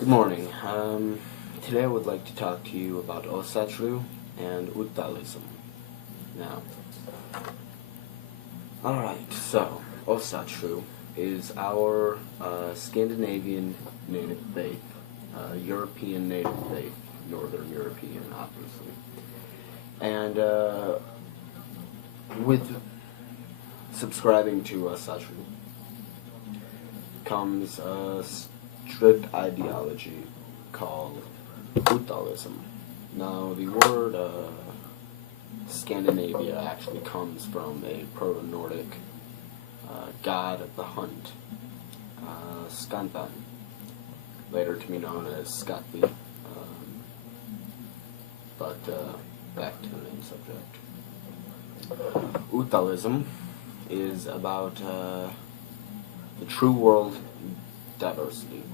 Good morning. Today I would like to talk to you about Åsatrú and Ođálism. Now, alright, so, Åsatrú is our Scandinavian native faith, European native faith, Northern European, obviously. And with subscribing to Åsatrú comes a strict ideology called Ođálism. Now, the word Scandinavia actually comes from a Proto-Nordic god of the hunt, Skantan, later to be known as Skatli. But back to the main subject. Ođálism is about the true world diversity.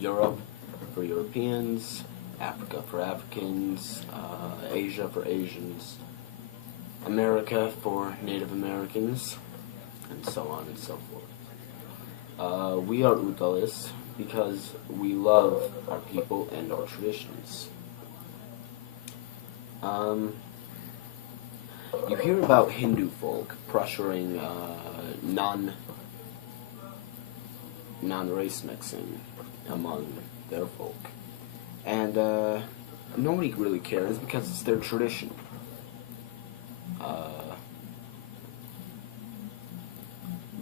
Europe for Europeans, Africa for Africans, Asia for Asians, America for Native Americans, and so on and so forth. We are Ođális because we love our people and our traditions. You hear about Hindu folk pressuring non-race mixing among their folk, and nobody really cares because it's their tradition.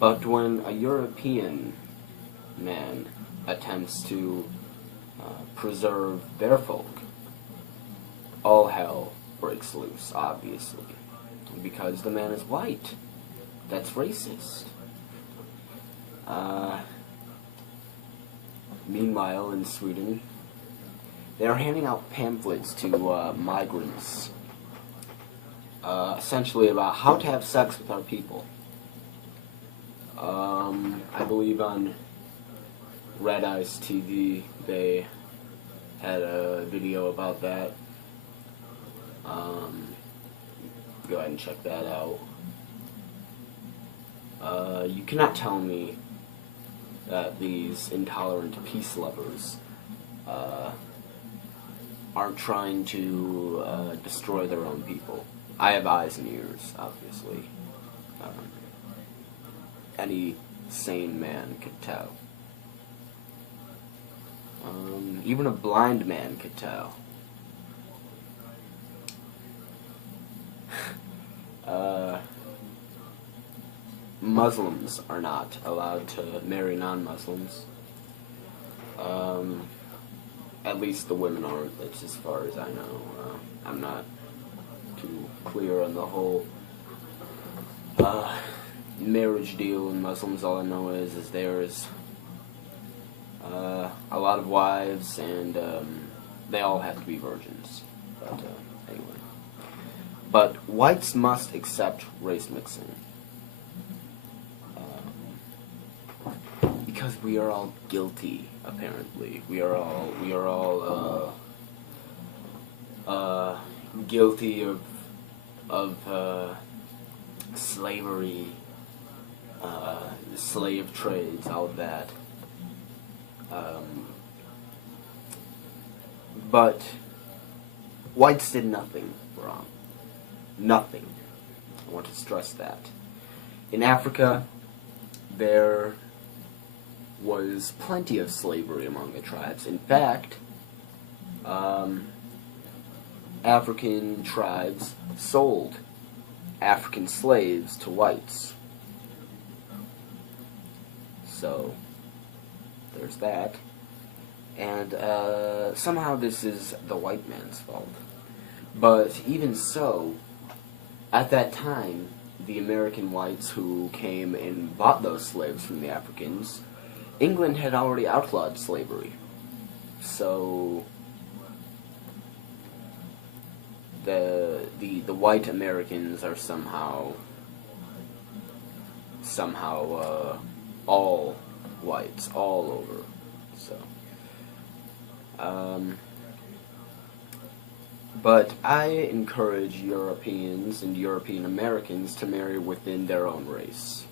But when a European man attempts to preserve their folk, all hell breaks loose, obviously, because the man is white. That's racist. Meanwhile, in Sweden, they are handing out pamphlets to migrants, essentially about how to have sex with our people. I believe on Red Eyes TV they had a video about that. Go ahead and check that out. You cannot tell me that these intolerant peace lovers aren't trying to destroy their own people. I have eyes and ears, obviously. Any sane man could tell. Even a blind man could tell. Muslims are not allowed to marry non-Muslims. At least the women aren't, that's as far as I know. I'm not too clear on the whole marriage deal in Muslims. All I know is there's a lot of wives, and they all have to be virgins. But anyway. But whites must accept race mixing. Because we are all guilty, apparently. We are all guilty of slavery, slave trades, all of that. But whites did nothing wrong. Nothing. I want to stress that. In Africa, there was plenty of slavery among the tribes. In fact, African tribes sold African slaves to whites. So, there's that. And somehow this is the white man's fault. But even so, at that time, the American whites who came and bought those slaves from the Africans, England had already outlawed slavery. So the white Americans are somehow all whites all over. So but I encourage Europeans and European Americans to marry within their own race.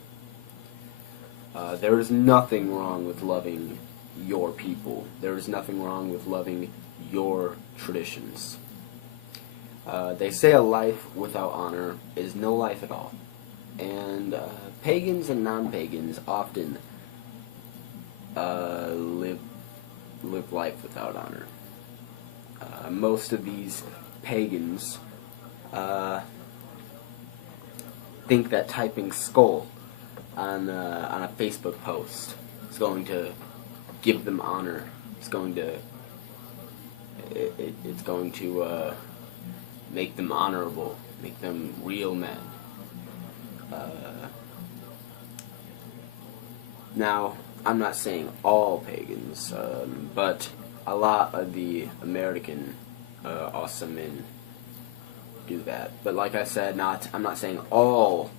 There is nothing wrong with loving your people. There is nothing wrong with loving your traditions. They say a life without honor is no life at all. And pagans and non-pagans often live life without honor. Most of these pagans think that typing skull on a Facebook post is going to give them honor. It's going to make them honorable, make them real men. Now, I'm not saying all pagans, but a lot of the American awesome men do that. But like I said, I'm not saying all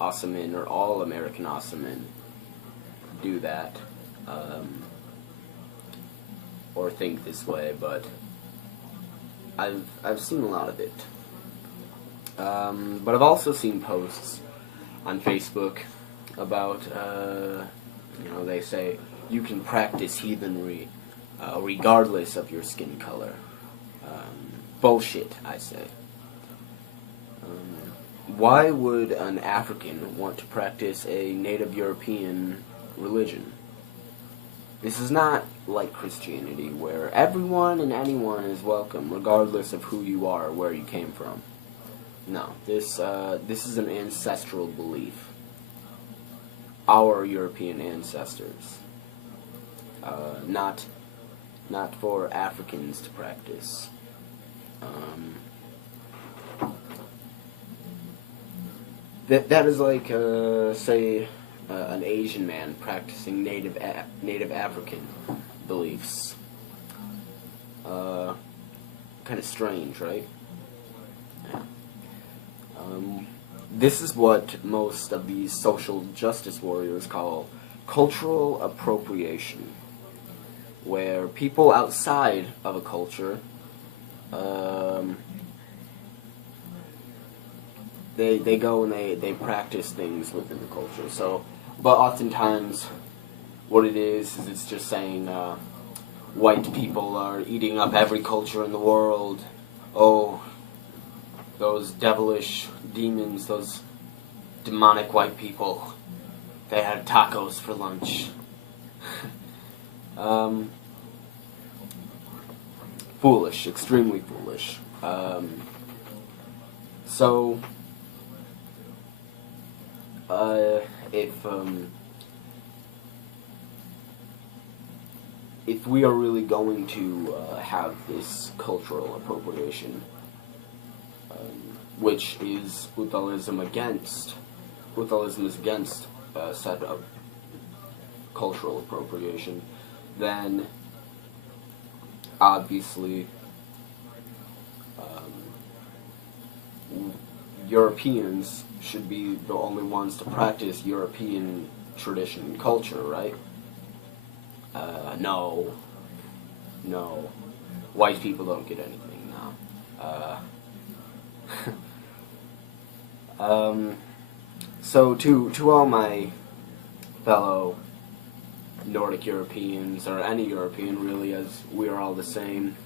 awesome men or all American awesome men do that, or think this way, but I've seen a lot of it. But I've also seen posts on Facebook about, they say you can practice heathenry regardless of your skin color. Bullshit, I say. Why would an African want to practice a Native European religion? This is not like Christianity, where everyone and anyone is welcome, regardless of who you are or where you came from. No, this is an ancestral belief. Our European ancestors, not for Africans to practice. That is like, say, an Asian man practicing native African beliefs. Kind of strange, right? Yeah. This is what most of these social justice warriors call cultural appropriation, where people outside of a culture, they go and they practice things within the culture. So, but oftentimes, what it is it's just saying white people are eating up every culture in the world. Oh, those devilish demons, those demonic white people, they had tacos for lunch. Foolish, extremely foolish. So, if we are really going to have this cultural appropriation, which is Ođálism is against set of cultural appropriation, then obviously Europeans should be the only ones to practice European tradition and culture, right? No. White people don't get anything now. So to all my fellow Nordic Europeans, or any European really, as we are all the same,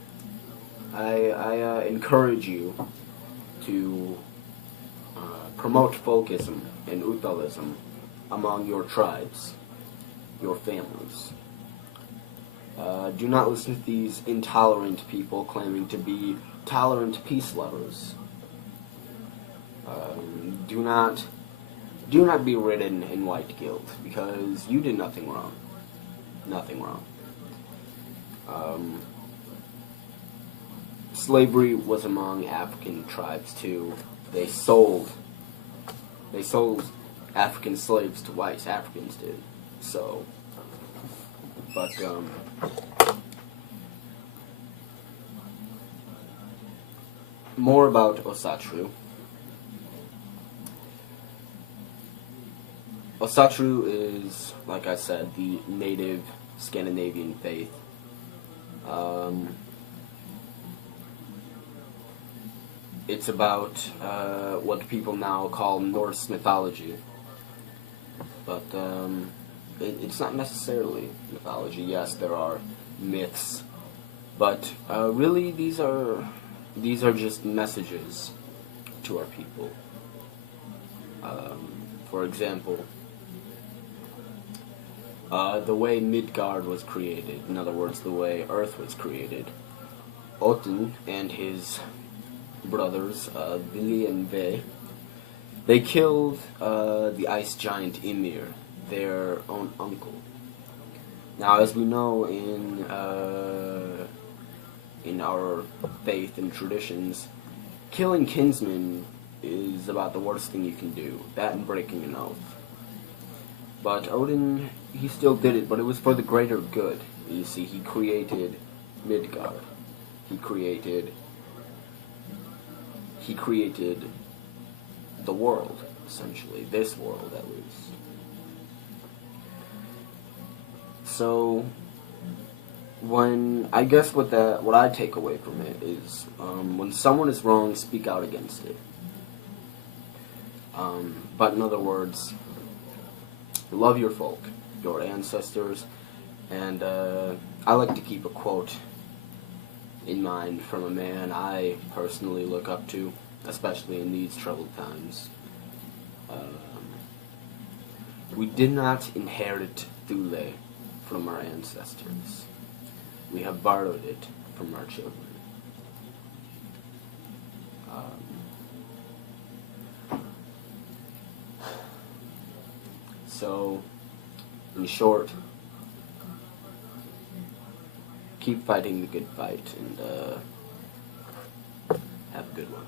I encourage you to promote Folkism and Ođálism among your tribes, your families. Do not listen to these intolerant people claiming to be tolerant peace lovers. Do not be ridden in white guilt, because you did nothing wrong. Nothing wrong. Slavery was among African tribes too. They sold African slaves to white Africans did. So, but more about Åsatrú. Åsatrú is, like I said, the native Scandinavian faith. It's about what people now call Norse mythology. But it's not necessarily mythology. Yes, there are myths, but really these are just messages to our people. For example, the way Midgard was created, in other words, the way Earth was created, Odin and his brothers, Vili and Ve, they killed the ice giant Ymir, their own uncle. Now, as we know in our faith and traditions, killing kinsmen is about the worst thing you can do. That and breaking an oath. But Odin, he still did it, but it was for the greater good. You see, he created Midgard. He created the world, essentially. This world, at least. So, I guess what I take away from it is, when someone is wrong, speak out against it. But in other words, love your folk, your ancestors, and I like to keep a quote in mind from a man I personally look up to, especially in these troubled times. We did not inherit Thule from our ancestors. We have borrowed it from our children. So, in short, keep fighting the good fight, and have a good one.